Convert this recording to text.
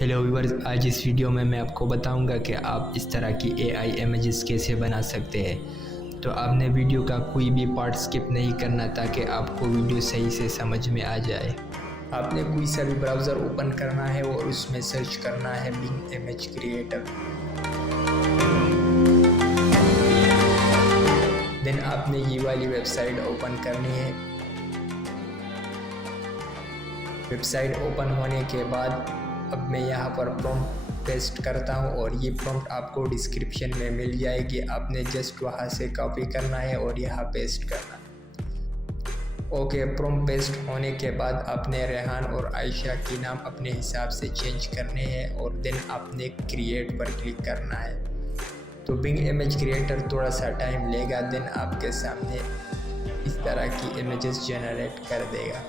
Hello viewers, आज इस video में मैं आपको बताऊंगा कि आप इस तरह की एआई इमेजेस कैसे बना सकते हैं। तो आपने वीडियो का कोई भी पार्ट स्किप नहीं करना ताकि आपको वीडियो सही से समझ में आ जाए। आपने कोई सा भी ब्राउज़र ओपन करना है और उसमें सर्च करना है बिंग इमेज क्रिएटर। देन आपने ये वाली वेबसाइट ओपन करनी है। वेबसाइट ओपन होने के बाद अब मैं यहाँ पर प्रॉम्प्ट पेस्ट करता हूँ और ये प्रॉम्प्ट आपको डिस्क्रिप्शन में मिल जाएगी। आपने जस्ट वहाँ से कॉपी करना है और यहाँ पेस्ट करना है। ओके, प्रॉम्प्ट पेस्ट होने के बाद आपने रेहान और आयशा की नाम अपने हिसाब से चेंज करने हैं और देन आपने क्रिएट पर क्लिक करना है। तो बिंग इमेज क्रिएटर थोड़ा सा टाइम लेगा, देन आपके सामने इस तरह की इमेजेस जनरेट कर देगा।